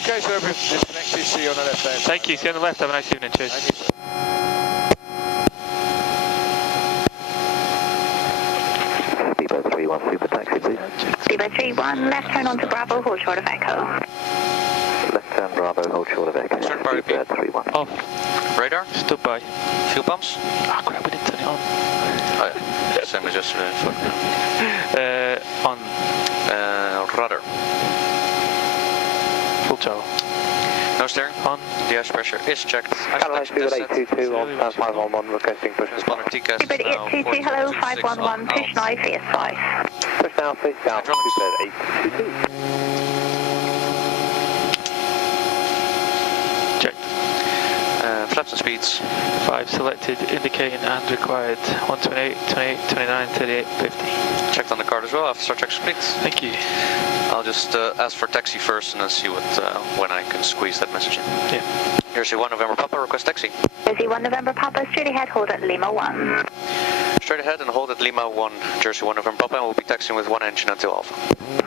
Okay, so we've disconnected. See you on the left hand. Thank you. See you on the left. Have a nice evening. Cheers. Speedbird 31, super taxi, please. Speedbird 31, left turn onto Bravo, hold short of Echo. Left turn Bravo, hold short of Echo. Speedbird 31. Off. Radar? Stood by. Fuel pumps? Ah, crap, we didn't turn it on. Oh, yeah. Same as yesterday. On. Rudder. Full throttle. No steering? On. The ash pressure is checked. Catalyze Speedbird 822 on 511, requesting push to Spawner TCAS. Speedbird 822, hello, 511, push now, face south. push now, face down, Speedbird 822. Checked. Flaps and speeds. 5 selected, indicating and required. 128, 28, 29, 38, 50. Checked on the card as well after start checks complete. Thank you. I'll just ask for taxi first and then see what when I can squeeze that message in. Yeah. Jersey 1 November Papa, request taxi. Jersey 1 November Papa, straight ahead, hold at Lima 1. Straight ahead and hold at Lima 1, Jersey 1 November Papa, and we'll be taxiing with one engine until Alpha.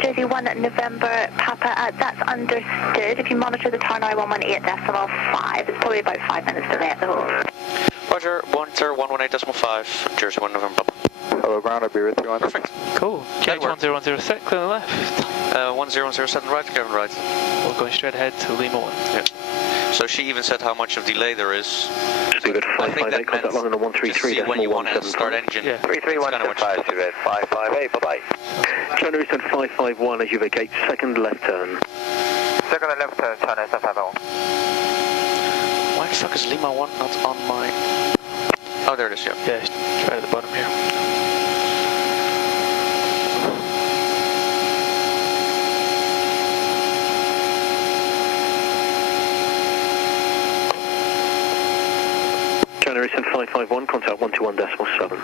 Jersey 1 November Papa, that's understood. If you monitor the tower now, 118.5, it's probably about 5 minutes delay at the hold. Roger, monitor 118.5, Jersey 1 November Papa. Hello, ground, I'll be with you on. Perfect. Cool. GH10106, clear left. 1007 right, Kevin right. We're going straight ahead to Lima 1. Yeah. So she even said how much of delay there is. Speedbird 558, contact London on 133, when you want to start engine. Yeah. 33175, Speedbird 558, bye-bye. China Eastern 551 as you vacate, second left turn. Second and left turn, China Eastern 551. Why the fuck is Lima 1 not on my... Oh, there it is, yeah. Yeah, it's right at the bottom here. China Eastern 551, contact 121.7.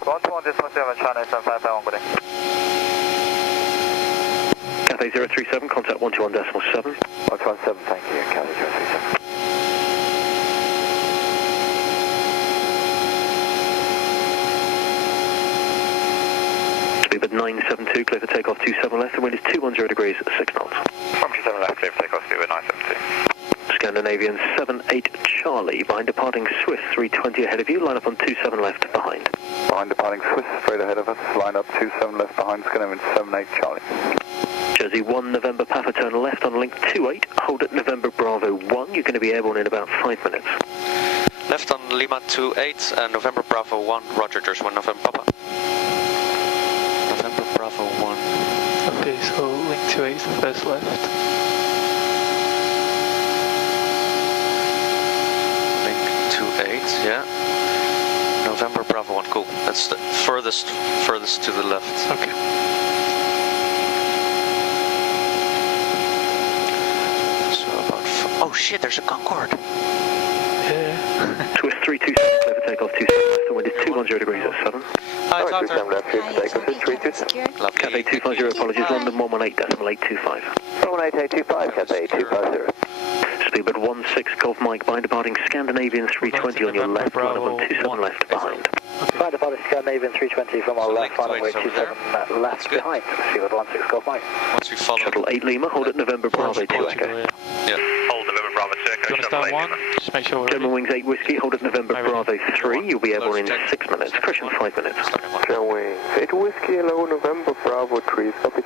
121.7, China Eastern 551, good day. Cathay 037, contact 121.7. 121.7, thank you, Cathay 037. Speedbird 972, clear for takeoff 27 left, the wind is 210 degrees, 6 knots. 27 left, clear for takeoff, Speedbird 972. Scandinavian 78 Charlie, behind departing Swiss 320 ahead of you, line up on 27 left behind. Behind departing Swiss, straight ahead of us, line up 27 left behind, Scandinavian 78 Charlie. Jersey 1 November Papa, turn left on link 28, hold at November Bravo 1, you're going to be airborne in about 5 minutes. Left on Lima 28 and November Bravo 1, Roger, Jersey 1 November Papa. November Bravo 1. Okay, so link 28 is the first left. Link 28, yeah. November Bravo 1, cool. That's the furthest to the left. Okay. So about... Oh shit, there's a Concorde. Yeah. Swiss 327, clear for takeoff 27 left, the wind is 210 degrees at 7. Hi, it's Arthur. left, clear for takeoff 327. Lovely. Cathay 250, apologies, London 118.825. 118.825, Cathay 250. Speedbird 16, Golf Mike, behind departing Scandinavian 320 on your left, line up on 27 left behind. Behind departing Scandinavian 320 from our left, line up on 27 left behind. Speedbird 16, Golf Mike. Once we follow... Shuttle 8 Lima, hold at November Bravo 2 Echo. Yeah. Yeah. Hold November Bravo 2 Echo, Do you want to shuttle start 8 one? Lima. Just make sure we're German ready. Wings 8 Whiskey, hold at November Bravo 3, you'll be airborne in 6 minutes. Cushion 5 minutes. German Wings 8 Whiskey, hello, November Bravo 3, copy.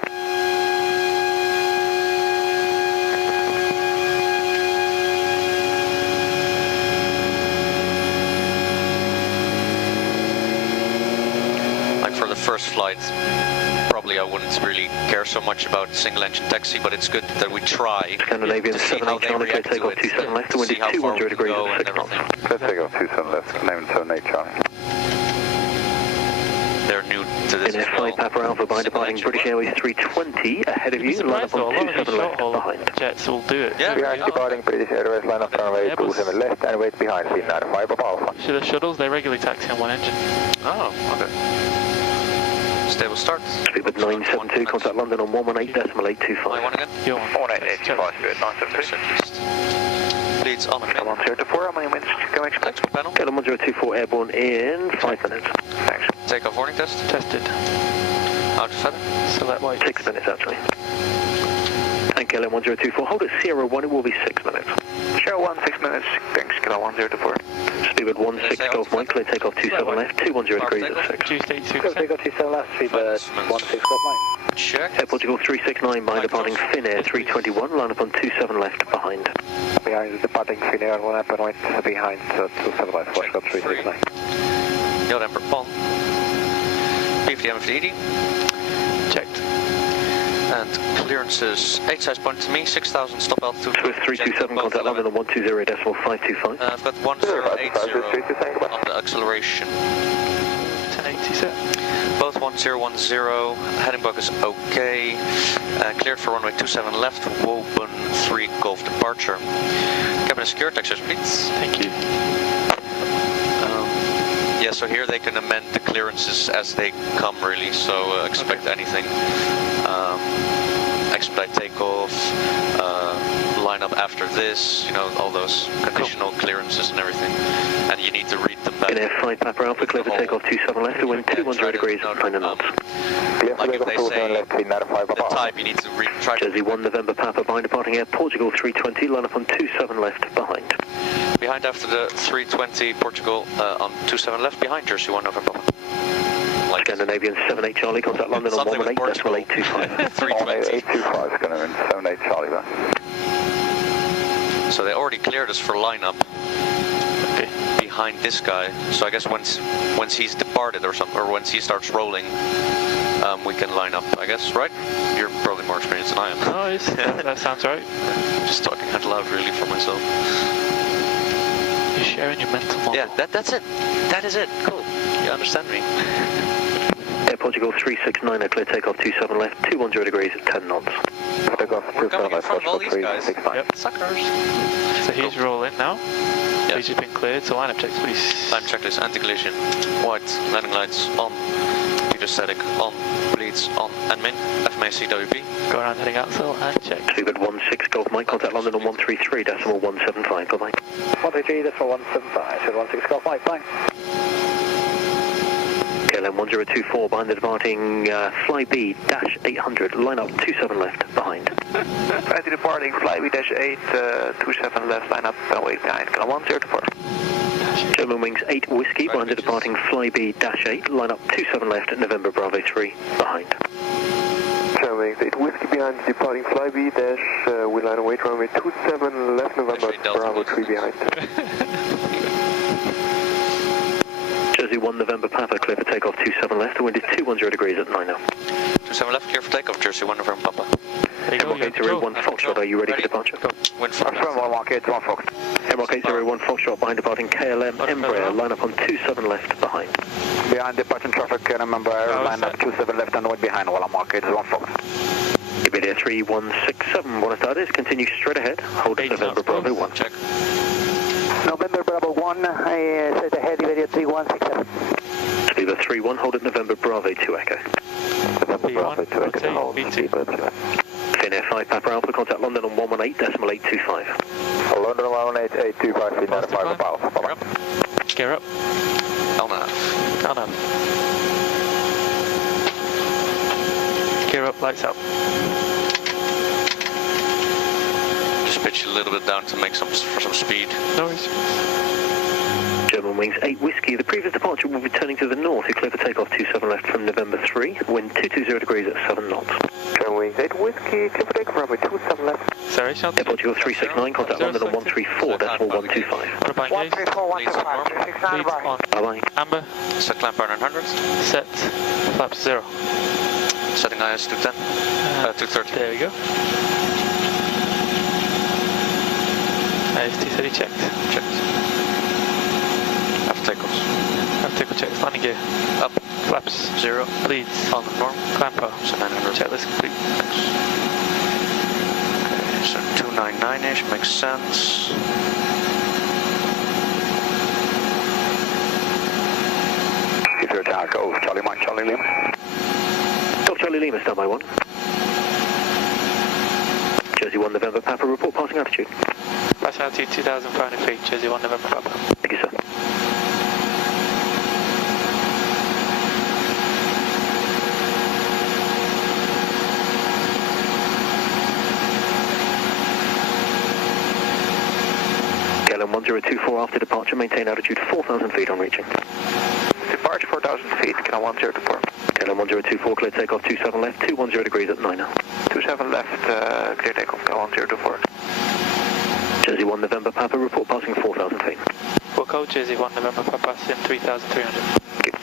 Like for the first flight, probably I wouldn't really care so much about single engine taxi, but it's good that we try Scandinavian to see 7 how they Charlie, clear react to takeoff it, 27 left, the wind see is how far we 210 can degrees go at and 6 knots. everything. Clear takeoff 27 left, Scandinavian 78 Charlie. They're new to this In as well. F5 Papa Alpha, by departing British Airways 320 ahead of you, line up on 27 left behind. Jets will do it. Yeah. We are departing British Airways, line up runway 27 left and wait behind, speed 95 Papa Alpha. So the shuttles, they regularly taxi on one engine. Oh, okay. Stable start. Speedbird 972, contact London on 118.825. My one again. You're on. 118.825, Speedbird 972. Leads on and Come on, 024, how many minutes can we expect? Thanks, panel. Get 1024 airborne in 5 minutes. Thanks. Takeoff warning test. Tested. Out to feather. Select white. 6 minutes actually. Thank you. KLM 1024, hold at Sierra 1, it will be 6 minutes. Sierra 1, 6 minutes, thanks, KLM 1024. Speedbird 16 Golf Mike, clear takeoff 27 left, 210 degrees at 6. Tuesday, 2%. Go takeoff 27 left, Speedbird 16 Golf Mike. Check. Air Portugal 369 behind departing Finnair 321, line up on 27 left behind. Behind the departing Finnair, 1 up and right behind 27 left, Portugal 369. November on. PFDM of the 80. Checked. And clearances 8 size point to me, 6,000 stop altitude. Swift 327, contact London on 120.525. I've got 1080 on the acceleration. 1080 set. Both 1010, heading bug is okay. Cleared for runway 27 left, Woburn 3 Golf departure. Cabin secured, access please. Thank you. Yeah, so here they can amend the clearances as they come really, so expect anything. Expedite takeoff, line up after this, you know, all those conditional clearances and everything. And you need to read them back. In F5 Papa Alpha, clear for takeoff 27 left, to wind 200 degrees, find a knot. Like if they say the type, you need to try to... Jersey 1 November Papa behind departing Air Portugal 320, line up on 27 left behind. Behind after the 320 Portugal on 27 left behind Jersey 1 November Papa. Like Scandinavian 78 Charlie, contact London on 118.825. 825 is going to in 78 Charlie there. So they already cleared us for lineup. Okay. Behind this guy. So I guess once he's departed or something, or once he starts rolling, we can line up, I guess, right? You're probably more experienced than I am. Oh, that sounds right. Just talking out loud really for myself. You're sharing your mental model. Yeah, that's it. That is it. Cool. You understand me. Air Portugal 369, clear takeoff 27 left, 210 degrees at 10 knots. Takeoff We're 27 coming in left, front of all Portugal these guys. 369. Yep. Suckers. So he's rolling now. Yeah. He's just been cleared, so lineup checks please. Time checklist, anti-collision, white, landing lights on, future static on, bleeds on, and min, FMA CWP. Go around heading out, so and check. Speedbird 16 Golf Mike, contact London on 133.175, bye-bye. 133.175, 16 Golf Mike, bye. KLM 1024 behind the departing Flybe -800, line up 27 left behind. Right to departing, Flybe -8, 27 left, line up, wait behind, KLM 1024. German Wings 8 Whiskey behind the departing Flybe -8, line up 27 left at November Bravo 3 behind. German Wings 8 Whiskey behind the departing Flybe we line away runway 27 left November Bravo 3 behind. Jersey 1 November Papa, clear for takeoff 27 left, the wind is 210 degrees at 9 knots. 27 left, clear for takeoff, Jersey 1 November Papa. There you go, you have to go. 801 Foxtrot, are you ready for departure? Go. Wind from left. Mark 801 Fox. Mark 801 Foxtrot behind departing KLM Embraer, line up on 27 left behind. Behind departing traffic, remember, line up 27 left and wait behind, while Mark 801 Fox. Iberia 3167, Buenos Aires, continue straight ahead, hold at November Bravo 1. Check. November Bravo 1, I set ahead, Iberia 3167. Speedbird 31, hold at November Bravo 2 Echo. November Bravo 2 Echo, hold, B2. Speedbird 2 Echo. Finnair 5 Papa Alpha, contact London on 118.825. London 118.825, Finnair 5 Papa Alpha, bye-bye. Gear up. LNAV. Down up. Gear up, lights out. Just pitch a little bit down to make for some speed. No worries. German Wings 8 Whiskey, the previous departure will be turning to the north, you clear for takeoff 27 left from November 3, wind 220 degrees at 7 knots. German Wings 8 Whiskey, clear for takeoff, runway 27 left. Sorry, Sean. Air Portugal 369, contact London on 134.125. What about Jays? 134.125, Leads on. Bye-bye. Amber, Set clamp power 900. set, flaps 0. Setting IS 210. 230. There we go. IS 230 checked. Checked. After takeoffs. Have takeoff checks. Landing gear. Up. Flaps 0. Leads. On the norm. Clamp power. So 900. Checklist complete. Thanks. Okay, so 299-ish makes sense. If you're down, go Charlie Mike, Charlie Lima. Golf Charlie Lima, standby 1. Jersey 1 November Papa, report passing altitude. Pass altitude 2,500 feet, Jersey 1 November Papa. Thank you, sir. 1024 after departure, maintain altitude 4,000 feet on reaching. Departure 4,000 feet, Canal 1024. Canal 1024, clear takeoff 27 left, 210 degrees at 9 now. 27 left, clear takeoff, Canal 1024. Jersey 1 November Papa, report passing 4,000 feet. Full code, Jersey 1 November Papa, in 3,300.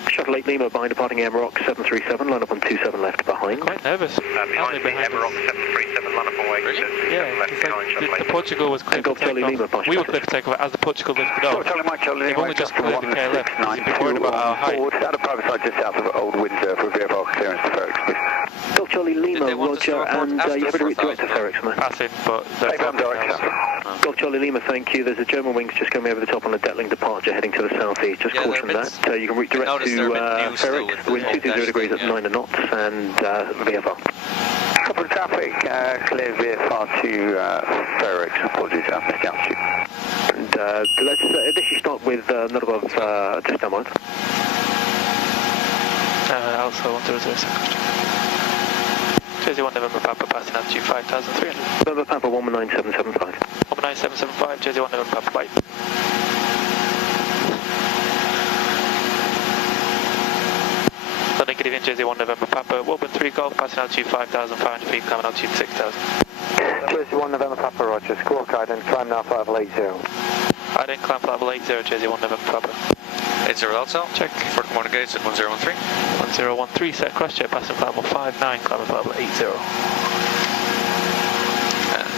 Shuttle 8 Lima behind departing MROC 737, line up on 27 left behind. Quite nervous. Behind the MROC 737, line up on way 27 Yeah, left, it's like the Portugal was clear And for Golf Charlie Lima, takeoff. pass We were shuttle. clear for takeoff as the Portugal lifted off. Charlie Mike, Charlie They've Lima, only just cleared the KLF. You've been worried about our height. Out of private side just south of Old Windsor for VFR clearance to Ferrex, please. Golf Charlie Lima, Did they want us to Roger, report and after you have a direct to 4,000? Ferrex, man. Passing, but they're Hey, I'm direct, Golf Charlie Lima, thank you. There's a German wings just coming over the top on a Detling departure heading to the southeast. Just Yeah, caution they're a that. You can redirect noticed to they're a bit new still Ferrex, with the wind whole 220 degrees dash at thing, 9 knots, and VFR. Couple of traffic, clear VFR to Ferrex, apologies, missed the altitude. And let's initially start with not above just downward. Also 1006. Jersey 1 November Papa, passing altitude 5,300. November Papa 19775. 19775, Jersey 1 November Papa, bye. London good evening, Jersey 1 November Papa, Woburn 3 Golf, passing altitude 5,500 feet, climbing altitude 6,000. Jersey 1 November Papa, Roger, squawk ident, climb now flight level 80. Ident, climb flight level 80, Jersey 1 November Papa. 80 Delta. Check. For command gates at 1013. 1013, set cross check, passing flight level 59, climbing flight level 80. And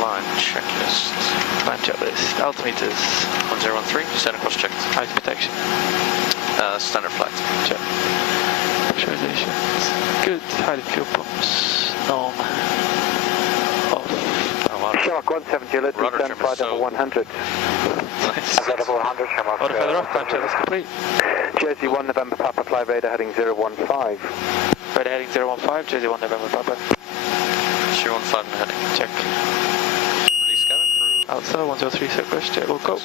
climb checklist. Climb checklist, altimeters, 1013, center cross checked. height protection, Standard flight. check. Pressurizations, good, hiding fuel pumps, on, off. Shark 17 Juliet, Rudder descend trimmer, flight level so- 100. Level 100, Shamrock. Order further off, climb checklist complete. Jersey 1 November Papa, fly radar heading 015. Radar heading 015, Jersey 1 November Papa. 015 heading. Check. Release cabin crew. Alpha 103, set cross check, we'll go.